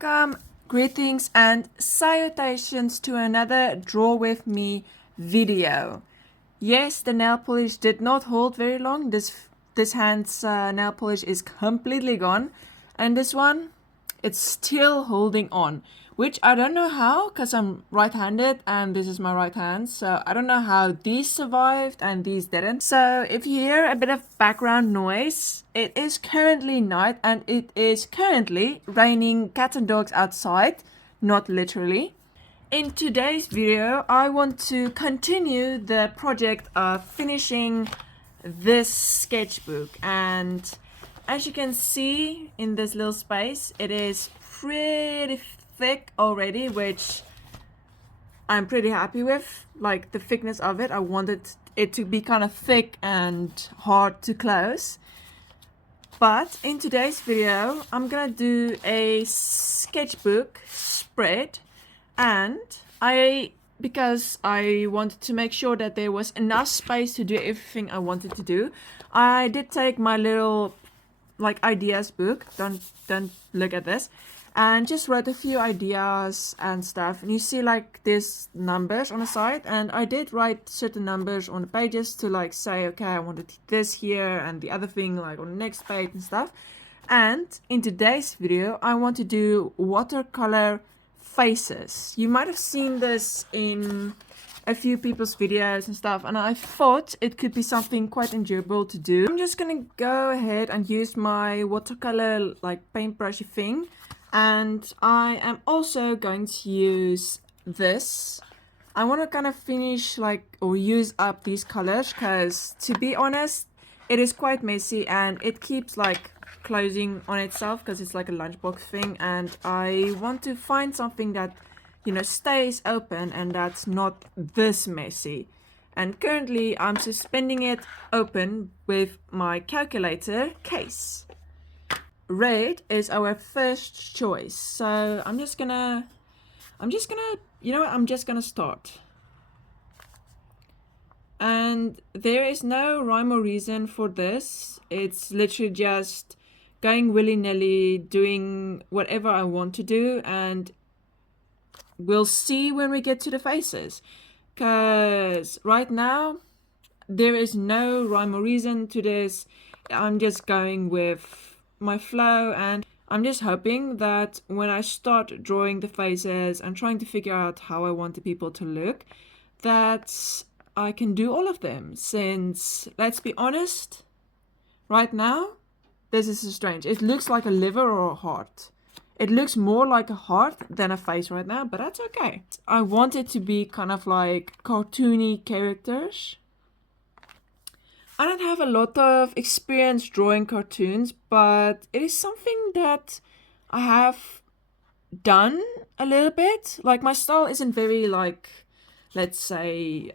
Welcome, greetings and salutations to another Draw With Me video. Yes, the nail polish did not hold very long. This hand's nail polish is completely gone. And this one, it's still holding on. Which I don't know how, because I'm right-handed and this is my right hand. So I don't know how these survived and these didn't. So if you hear a bit of background noise, it is currently night and it is currently raining cats and dogs outside. Not literally. In today's video, I want to continue the project of finishing this sketchbook. And as you can see in this little space, it is pretty thick already, which I'm pretty happy with. Like the thickness of it, I wanted it to be kind of thick and hard to close. But in today's video, I'm gonna do a sketchbook spread, and because I wanted to make sure that there was enough space to do everything I wanted to do, I did take my little like ideas book, don't look at this, and just wrote a few ideas and stuff. And you see like there's numbers on the side, and I did write certain numbers on the pages to like say, okay, I wanted this here and the other thing like on the next page and stuff. And in today's video, I want to do watercolor faces. You might have seen this in a few people's videos and stuff, and I thought it could be something quite enjoyable to do. I'm just gonna go ahead and use my watercolor like paintbrushy thing, and I am also going to use this. I want to kind of finish like or use up these colors, because to be honest, it is quite messy and it keeps like closing on itself because it's like a lunchbox thing, and I want to find something that, you know, stays open and that's not this messy. And currently I'm suspending it open with my calculator case. Red is our first choice, so I'm just gonna you know what, I'm just gonna start. And there is no rhyme or reason for this. It's literally just going willy-nilly, doing whatever I want to do, and we'll see when we get to the faces. Because right now, there is no rhyme or reason to this. I'm just going with my flow, and I'm just hoping that when I start drawing the faces and trying to figure out how I want the people to look, that I can do all of them. Since, let's be honest, right now, this is so strange. It looks like a liver or a heart. It looks more like a heart than a face right now, but that's okay. I want it to be kind of like cartoony characters. I don't have a lot of experience drawing cartoons, but it is something that I have done a little bit. Like my style isn't very like, let's say,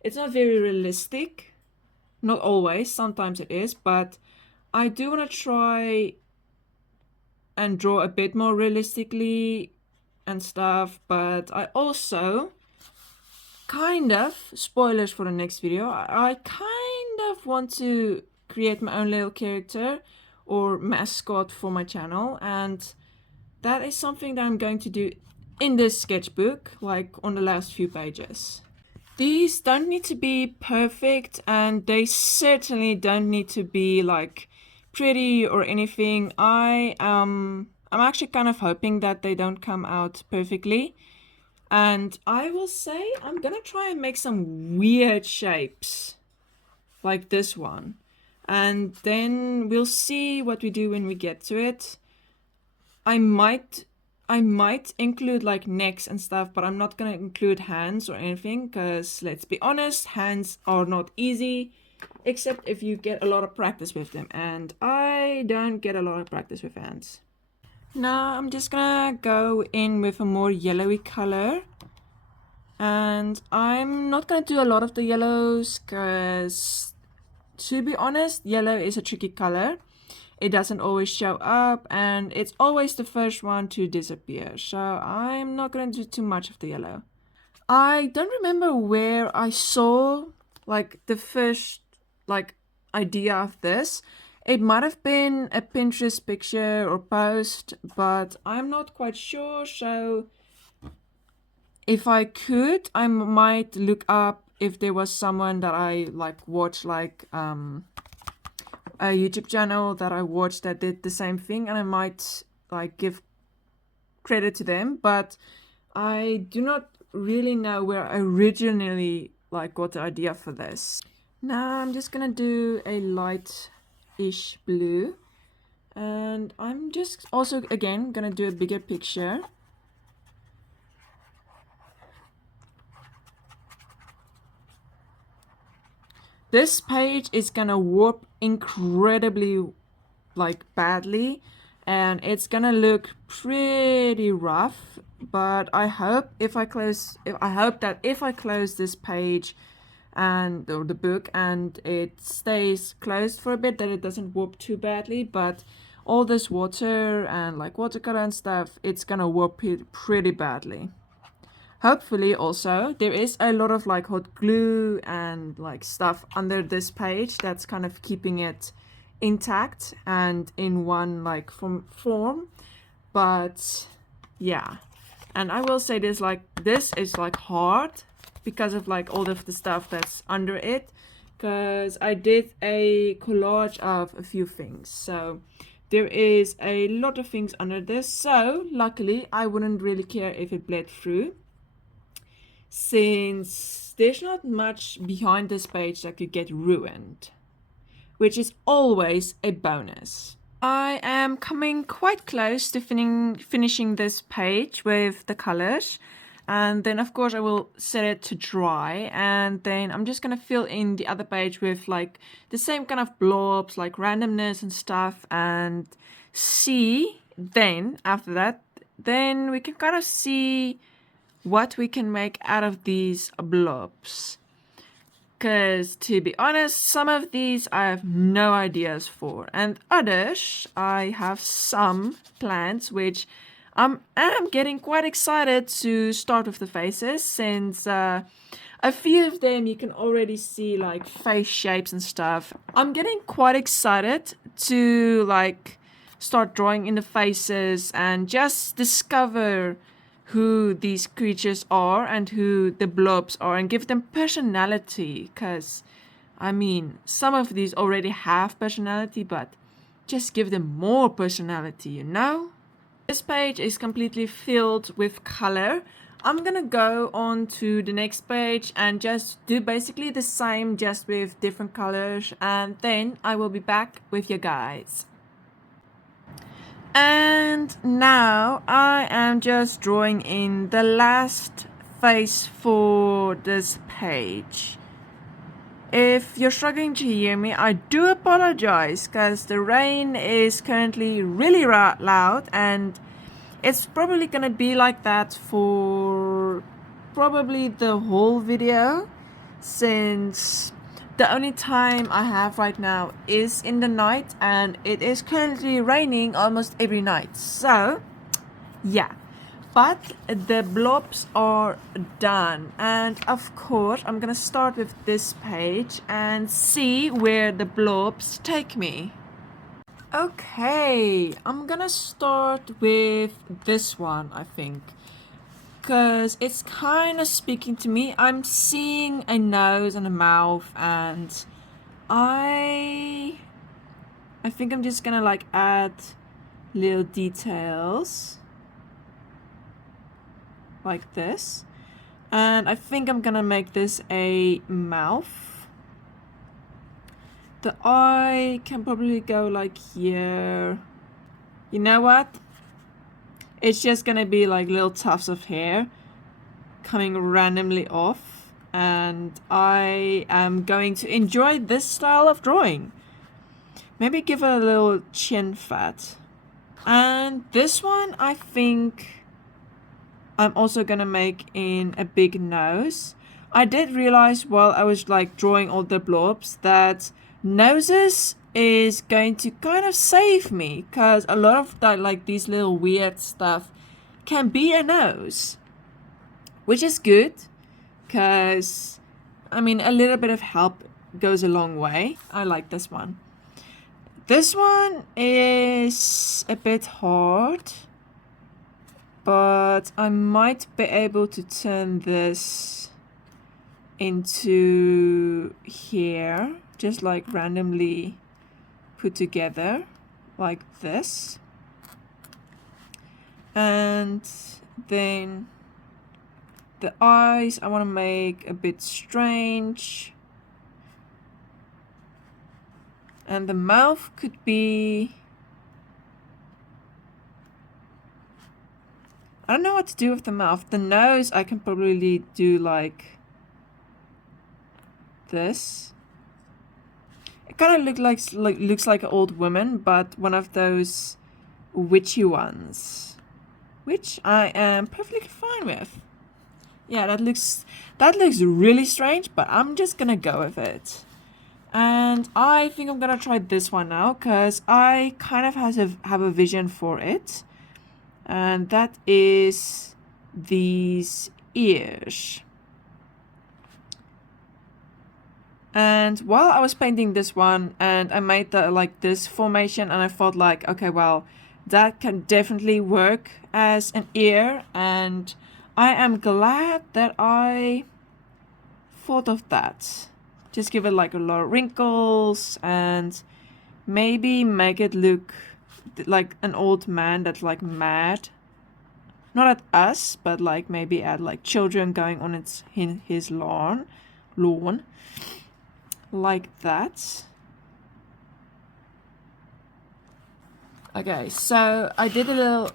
it's not very realistic. Not always, sometimes it is, but I do want to try and draw a bit more realistically and stuff. But I also kind of, spoilers for the next video, I kind of want to create my own little character or mascot for my channel, and that is something that I'm going to do in this sketchbook, like on the last few pages. These don't need to be perfect, and they certainly don't need to be like pretty or anything. I'm actually kind of hoping that they don't come out perfectly. And I will say I'm gonna try and make some weird shapes like this one, and then we'll see what we do when we get to it. I might include like necks and stuff, but I'm not gonna include hands or anything, because let's be honest, hands are not easy, except if you get a lot of practice with them, and I don't get a lot of practice with hands. Now I'm just gonna go in with a more yellowy color, and I'm not gonna do a lot of the yellows because, to be honest, yellow is a tricky color. It doesn't always show up, and it's always the first one to disappear, so I'm not gonna do too much of the yellow. I don't remember where I saw like the first like idea of this. It might have been a Pinterest picture or post, but I'm not quite sure. So if I could, I might look up if there was someone that I like watch, like a YouTube channel that I watched that did the same thing, and I might like give credit to them. But I do not really know where I originally like got the idea for this. Now I'm just gonna do a light-ish blue, and I'm just also again gonna do a bigger picture. This page is gonna warp incredibly like badly, and it's gonna look pretty rough, but I hope that if I close this page or the book and it stays closed for a bit, that it doesn't warp too badly. But all this water and like watercolor and stuff, it's gonna warp it pretty badly. Hopefully also there is a lot of like hot glue and like stuff under this page that's kind of keeping it intact and in one like form. But yeah, and I will say this, like this is like hard because of like all of the stuff that's under it, because I did a collage of a few things, so there is a lot of things under this. So luckily I wouldn't really care if it bled through, since there's not much behind this page that could get ruined, which is always a bonus. I am coming quite close to finishing this page with the colors, and then of course I will set it to dry, and then I'm just gonna fill in the other page with like the same kind of blobs, like randomness and stuff, and see then after that, then we can kind of see what we can make out of these blobs. Because to be honest, some of these I have no ideas for, and others I have some plans which I'm getting quite excited to start with the faces, since a few of them you can already see like face shapes and stuff. I'm getting quite excited to like start drawing in the faces and just discover who these creatures are and who the blobs are, and give them personality, because I mean some of these already have personality, but just give them more personality, you know? This page is completely filled with color. I'm gonna go on to the next page and just do basically the same, just with different colors, and then I will be back with you guys. And now I am just drawing in the last face for this page. If you're struggling to hear me, I do apologize, because the rain is currently really loud, and it's probably gonna be like that for probably the whole video, since the only time I have right now is in the night, and it is currently raining almost every night. So yeah, but the blobs are done, and of course I'm gonna start with this page and see where the blobs take me. Okay, I'm gonna start with this one, I think, because it's kind of speaking to me. I'm seeing a nose and a mouth, and I think I'm just gonna like add little details like this, and I think I'm gonna make this a mouth. The eye can probably go like here. You know what? It's just gonna be like little tufts of hair coming randomly off, and I am going to enjoy this style of drawing. Maybe give it a little chin fat. And this one I think I'm also gonna make in a big nose. I did realize while I was like drawing all the blobs that noses is going to kind of save me, because a lot of that like these little weird stuff can be a nose, which is good, because I mean a little bit of help goes a long way. I like this one. This one is a bit hard, but I might be able to turn this into here, just like randomly put together like this. And then the eyes I want to make a bit strange. And the mouth could be... I don't know what to do with the mouth. The nose I can probably do like this. It kind of looks like an old woman, but one of those witchy ones, which I am perfectly fine with. Yeah, that looks really strange, but I'm just gonna go with it. And I think I'm gonna try this one now, because I kind of have a vision for it. And that is these ears. And while I was painting this one, and I made this formation, and I thought like, okay, well, that can definitely work as an ear, and I am glad that I thought of that. Just give it like a lot of wrinkles and maybe make it look like an old man that's like mad. Not at us, but like maybe at like children going on his lawn. Like that. Okay, so I did a little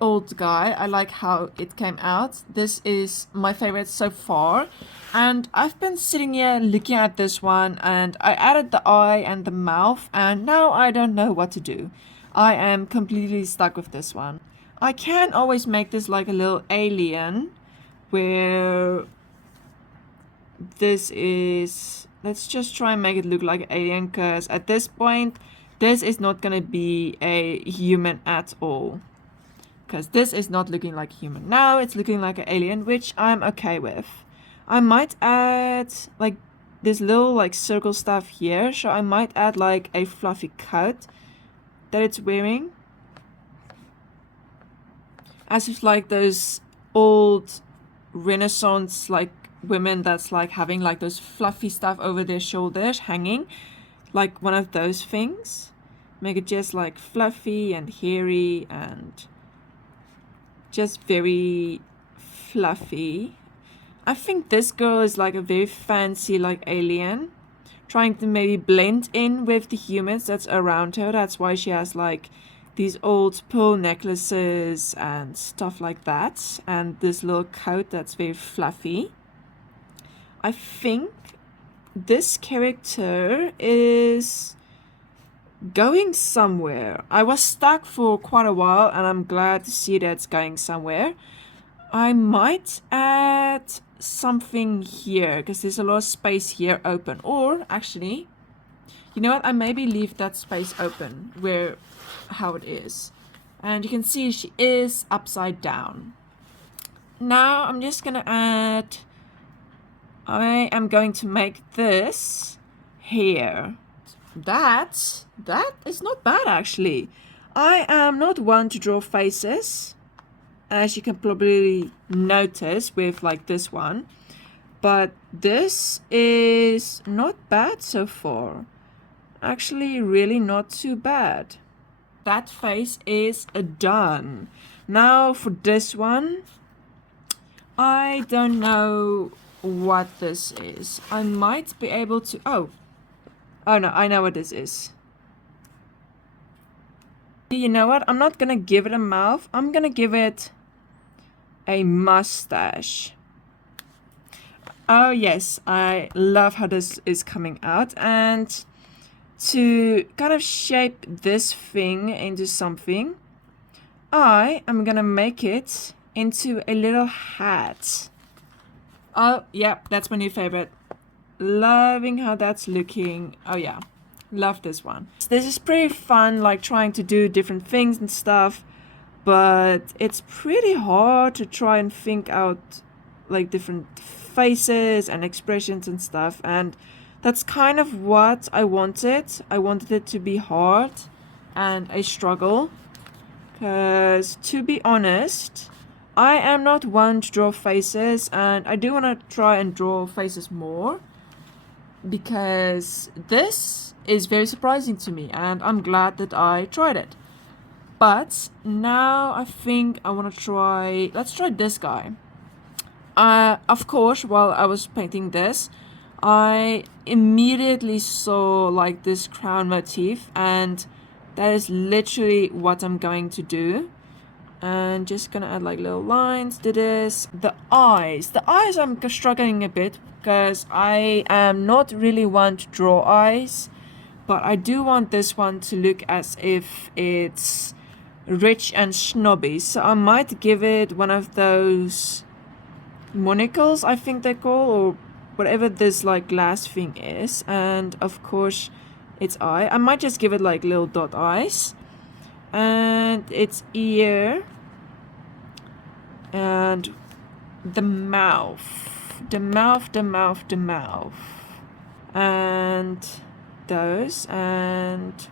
old guy. I like how it came out. This is my favorite so far. And I've been sitting here looking at this one, and I added the eye and the mouth, and now I don't know what to do. I am completely stuck with this one. I can always make this like a little alien, where this is... Let's just try and make it look like an alien, because at this point, this is not going to be a human at all. Because this is not looking like a human. Now it's looking like an alien, which I'm okay with. I might add like this little like circle stuff here. So I might add like a fluffy coat that it's wearing. As if like those old Renaissance like women that's like having like those fluffy stuff over their shoulders hanging, like one of those things. Make it just like fluffy and hairy and just very fluffy. I think this girl is like a very fancy like alien, trying to maybe blend in with the humans that's around her. That's why she has like these old pearl necklaces and stuff like that, and this little coat that's very fluffy. I think this character is going somewhere. I was stuck for quite a while, and I'm glad to see that it's going somewhere. I might add something here, because there's a lot of space here open. Or, actually, you know what? I maybe leave that space open, how it is. And you can see she is upside down. Now, I'm just gonna add... I am going to make this here. That is not bad, actually. I am not one to draw faces, as you can probably notice with like this one, but this is not bad so far. Actually, really not too bad. That face is done. Now for this one, I don't know what this is. I might be able to... Oh no, I know what this is. You know what? I'm not gonna give it a mouth. I'm gonna give it a mustache. Oh yes, I love how this is coming out. And to kind of shape this thing into something, I am gonna make it into a little hat. Oh yeah, that's my new favorite. Loving how that's looking. Oh yeah, love this one. This is pretty fun, like trying to do different things and stuff, but it's pretty hard to try and think out like different faces and expressions and stuff. And That's kind of what I wanted. I wanted it to be hard and a struggle. Because, to be honest, I am not one to draw faces, and I do want to try and draw faces more. Because this is very surprising to me, and I'm glad that I tried it. But now I think I want to try... Let's try this guy. Of course, while I was painting this, I immediately saw like this crown motif, and that is literally what I'm going to do. And just gonna add like little lines to this. The eyes I'm struggling a bit because I am not really one to draw eyes, but I do want this one to look as if it's rich and snobby, so I might give it one of those monocles, I think they're called, or whatever this like glass thing is. And of course its eye, I might just give it like little dot eyes, and its ear, and the mouth, and those, and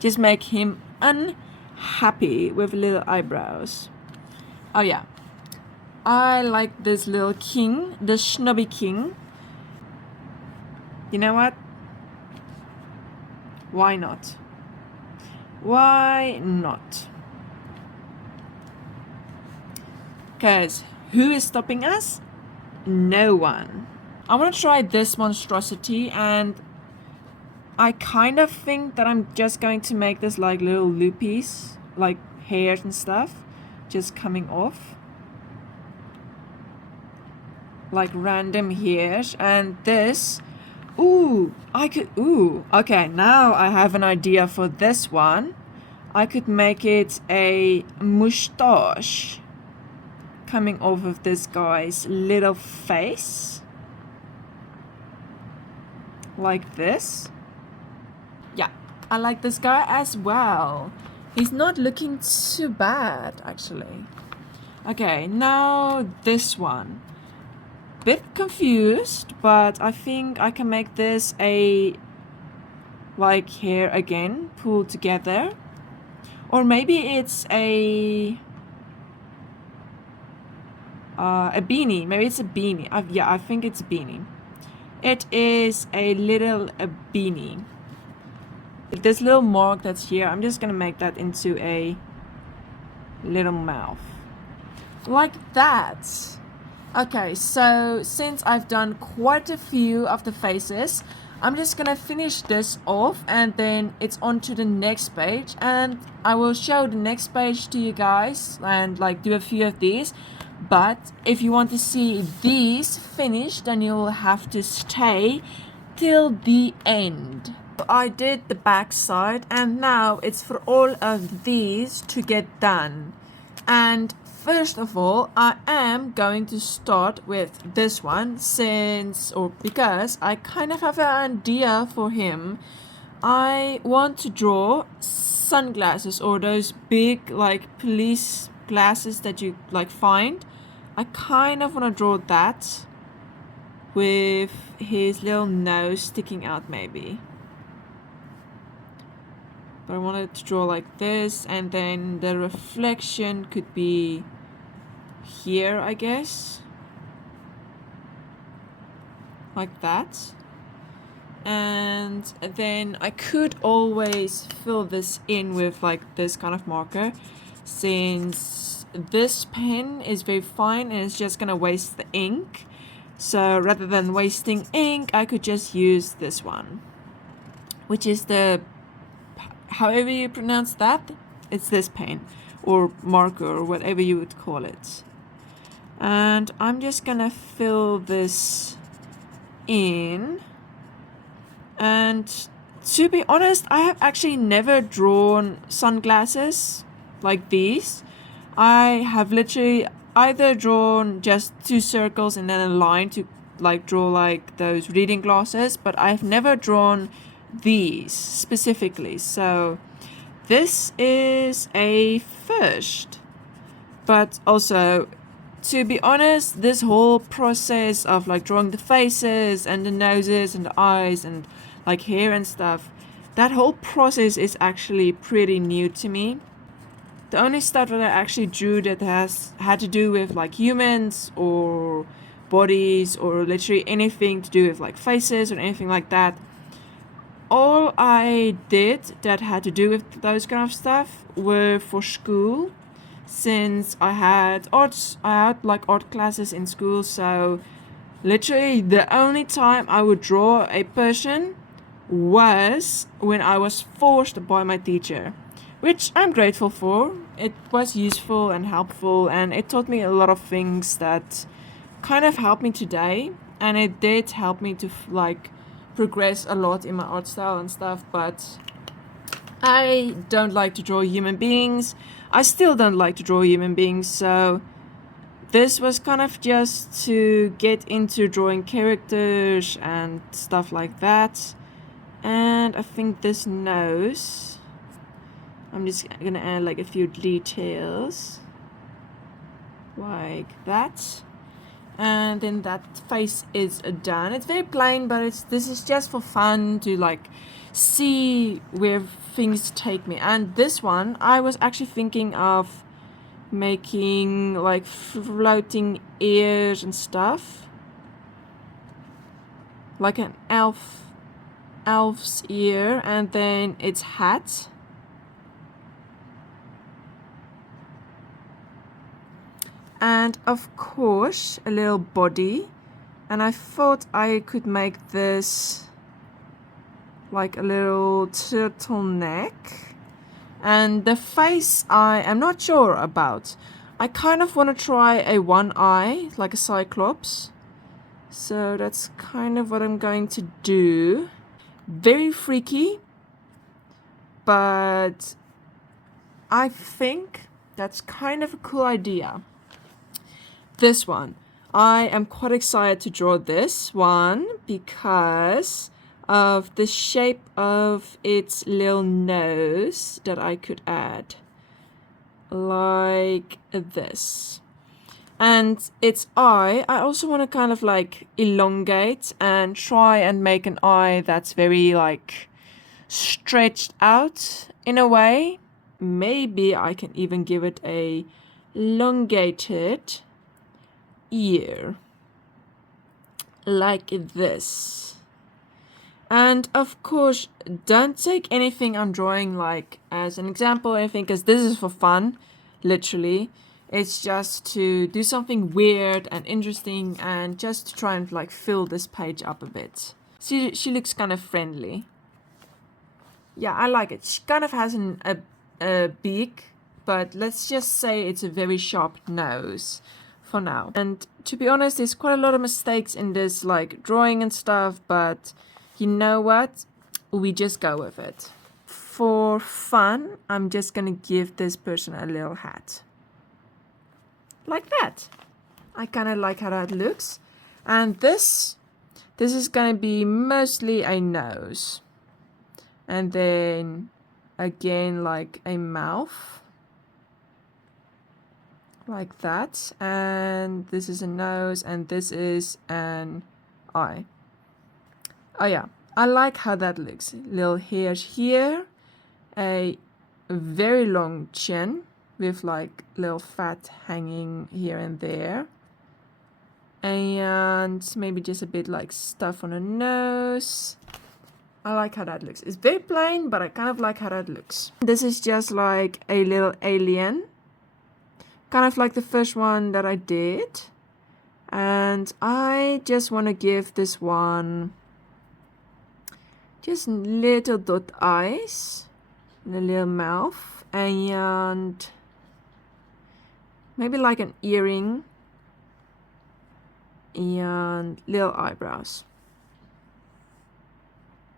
just make him unhappy with little eyebrows. Oh yeah, I like this little king, the snobby king. You know what? Why not? Why not? Because who is stopping us? No one. I want to try this monstrosity, and I kind of think that I'm just going to make this like little loopies, like hairs and stuff, just coming off. Like random hairs, and this, okay, now I have an idea for this one. I could make it a moustache coming off of this guy's little face, like this. Yeah, I like this guy as well. He's not looking too bad, actually. Okay, now this one. Bit confused, but I think I can make this a like hair again pulled together, or maybe it's a beanie. Maybe it's a beanie. Yeah, I think it's a beanie. It is a beanie. This little mark that's here, I'm just gonna make that into a little mouth, like that. Okay, so since I've done quite a few of the faces, I'm just gonna finish this off, and then it's on to the next page, and I will show the next page to you guys and like do a few of these. But if you want to see these finished, then you'll have to stay till the end. I did the back side, and now it's for all of these to get done. And first of all, I am going to start with this one because I kind of have an idea for him. I want to draw sunglasses, or those big like police glasses that you like find. I kind of want to draw that with his little nose sticking out maybe. But I wanted to draw like this, and then the reflection could be here, I guess, like that. And then I could always fill this in with like this kind of marker, since this pen is very fine and it's just gonna waste the ink. So rather than wasting ink, I could just use this one, which is the, however you pronounce that, it's this pen or marker or whatever you would call it. And I'm just gonna fill this in. And to be honest, I have actually never drawn sunglasses like these. I have literally either drawn just two circles and then a line to like draw like those reading glasses, but I've never drawn these specifically. So this is a first, but also to be honest, this whole process of like drawing the faces and the noses and the eyes and like hair and stuff, that whole process is actually pretty new to me. The only stuff that I actually drew that had to do with like humans or bodies or literally anything to do with like faces or anything like that, all I did that had to do with those kind of stuff were for school, since I had like art classes in school. So literally the only time I would draw a person was when I was forced by my teacher, which I'm grateful for. It was useful and helpful, and it taught me a lot of things that kind of helped me today, and it did help me to like progress a lot in my art style and stuff. But I don't like to draw human beings. I still don't like to draw human beings, so this was kind of just to get into drawing characters and stuff like that. And I think this nose, I'm just gonna add like a few details like that. And then that face is done. It's very plain, but this is just for fun to like see where things take me. And this one, I was actually thinking of making like floating ears and stuff, like an elf's ear, and then its hat. And of course a little body, and I thought I could make this like a little turtleneck. And the face I am not sure about. I kind of want to try a one eye, like a cyclops. So that's kind of what I'm going to do. Very freaky, but I think that's kind of a cool idea. This one, I am quite excited to draw this one because of the shape of its little nose that I could add like this. And its eye, I also want to kind of like elongate and try and make an eye that's very like stretched out in a way. Maybe I can even give it a elongated ear like this. And of course, don't take anything I'm drawing like as an example or anything, because this is for fun, literally. It's just to do something weird and interesting and just to try and like fill this page up a bit. She looks kind of friendly. Yeah, I like it. She kind of has a beak, but let's just say it's a very sharp nose for now. And to be honest, there's quite a lot of mistakes in this like drawing and stuff, but you know what? We just go with it. For fun, I'm just gonna give this person a little hat. Like that. I kind of like how that looks. And this is gonna be mostly a nose. And then again like a mouth. Like that. And this is a nose and this is an eye. Oh yeah, I like how that looks. Little hairs here, a very long chin with like little fat hanging here and there, and maybe just a bit like stuff on the nose. I like how that looks. It's very plain, but I kind of like how that looks. This is just like a little alien, kind of like the first one that I did, and I just want to give this one just little dot eyes and a little mouth and maybe like an earring and little eyebrows.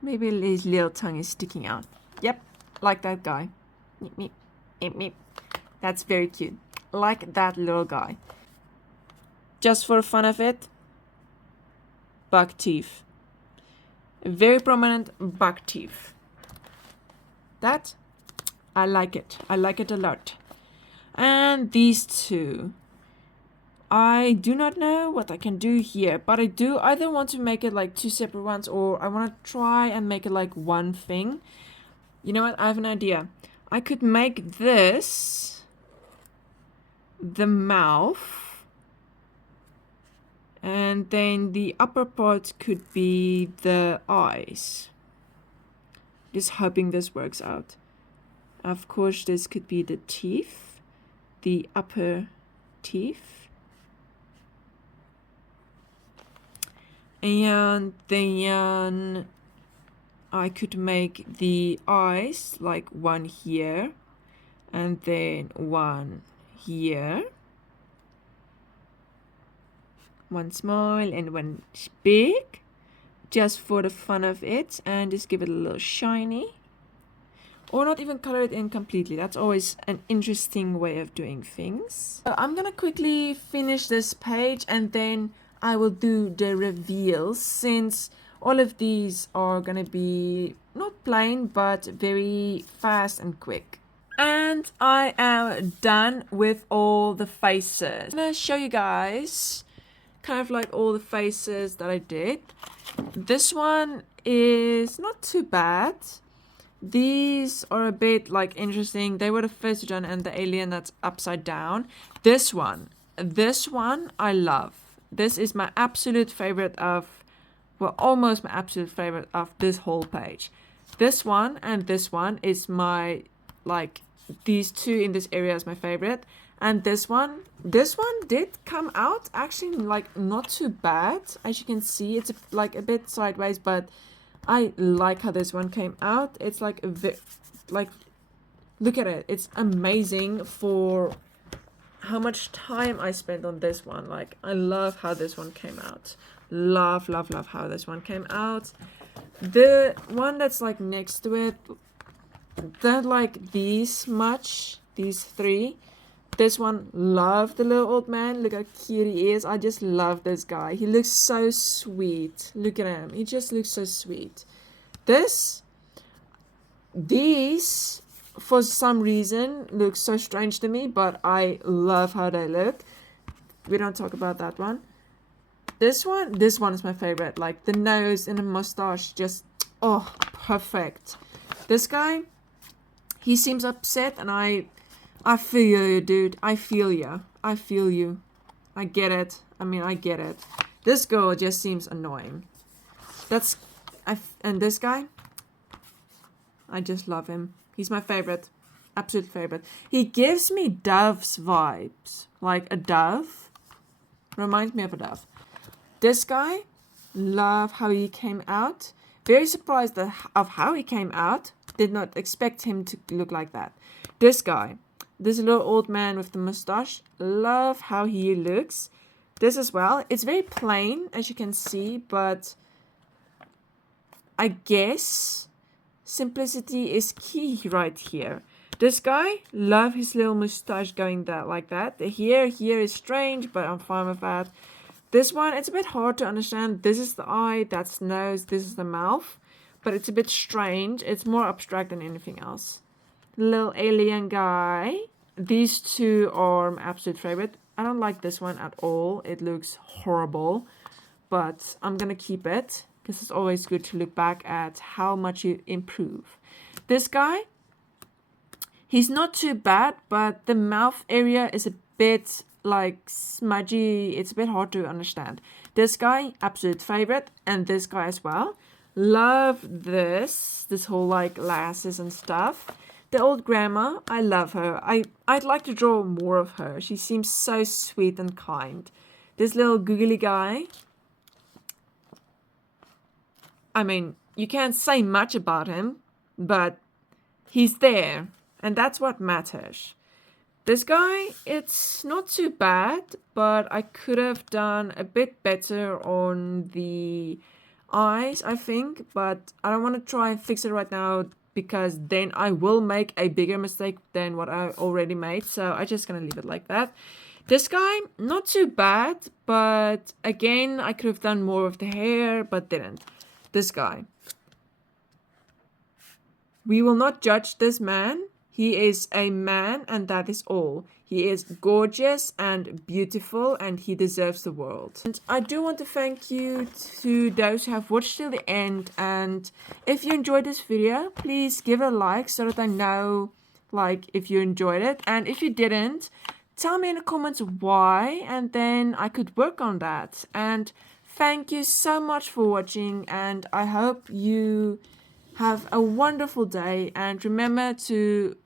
Maybe his little tongue is sticking out. Yep, like that guy. Meep, meep, meep, meep. That's very cute. Like that little guy. Just for the fun of it, buck teeth. Very prominent buck teeth. That, I like it. I like it a lot. And these two, I do not know what I can do here, but I do either want to make it like two separate ones, or I want to try and make it like one thing. You know what? I have an idea. I could make this the mouth, and then the upper part could be the eyes. Just hoping this works out. Of course, this could be the teeth, the upper teeth. And then I could make the eyes like one here and then one here. One small and one big, just for the fun of it, and just give it a little shiny. Or not even color it in completely. That's always an interesting way of doing things. So I'm gonna quickly finish this page and then I will do the reveals, since all of these are gonna be not plain but very fast and quick. And I am done with all the faces. I'm gonna show you guys kind of like all the faces that I did. This one is not too bad. These are a bit like interesting. They were the first done, and the alien that's upside down. This one I love. This is my absolute favorite of, well, almost my absolute favorite of this whole page. This one and this one is my, like, these two in this area is my favorite. And this one did come out actually like not too bad. As you can see, it's like a bit sideways, but I like how this one came out. It's like like, look at it. It's amazing for how much time I spent on this one. Like, I love how this one came out. Love how this one came out. The one that's like next to it, don't like these much, these three. This one, love the little old man. Look how cute he is. I just love this guy. He looks so sweet. Look at him. He just looks so sweet. These, for some reason, look so strange to me, but I love how they look. We don't talk about that one. This one is my favorite. Like, the nose and the mustache, just, oh, perfect. This guy, he seems upset, and I feel you, dude. I feel you. I feel you. I get it. I mean, I get it. This girl just seems annoying. And this guy, I just love him. He's my favorite. Absolute favorite. He gives me Dove's vibes. Like a dove. Reminds me of a dove. This guy, love how he came out. Very surprised of how he came out. Did not expect him to look like that. This guy, this little old man with the mustache, love how he looks. This as well. It's very plain, as you can see, but I guess simplicity is key right here. This guy, love his little mustache going like that. The hair here is strange, but I'm fine with that. This one, it's a bit hard to understand. This is the eye, that's the nose, this is the mouth. But it's a bit strange. It's more abstract than anything else. Little alien guy. These two are my absolute favorite. I don't like this one at all. It looks horrible. But I'm going to keep it, because it's always good to look back at how much you improve. This guy, he's not too bad, but the mouth area is a bit like smudgy. It's a bit hard to understand. This guy, absolute favorite. And this guy as well. Love this whole like glasses and stuff. The old grandma, I love her. I'd like to draw more of her. She seems so sweet and kind. This little googly guy, I mean, you can't say much about him, but he's there, and that's what matters. This guy, it's not too bad, but I could have done a bit better on the eyes, I think, but I don't want to try and fix it right now, because then I will make a bigger mistake than what I already made. So I'm just gonna leave it like that. This guy, not too bad, but again, I could have done more with the hair, but didn't. This guy, we will not judge this man. He is a man, and that is all. He is gorgeous and beautiful, and he deserves the world. And I do want to thank you to those who have watched till the end. And if you enjoyed this video, please give it a like so that I know, like, if you enjoyed it. And if you didn't, tell me in the comments why, and then I could work on that. And thank you so much for watching, and I hope you have a wonderful day. And remember to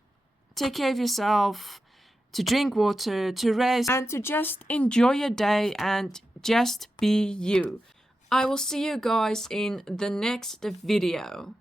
take care of yourself, to drink water, to rest, and to just enjoy your day and just be you. I will see you guys in the next video.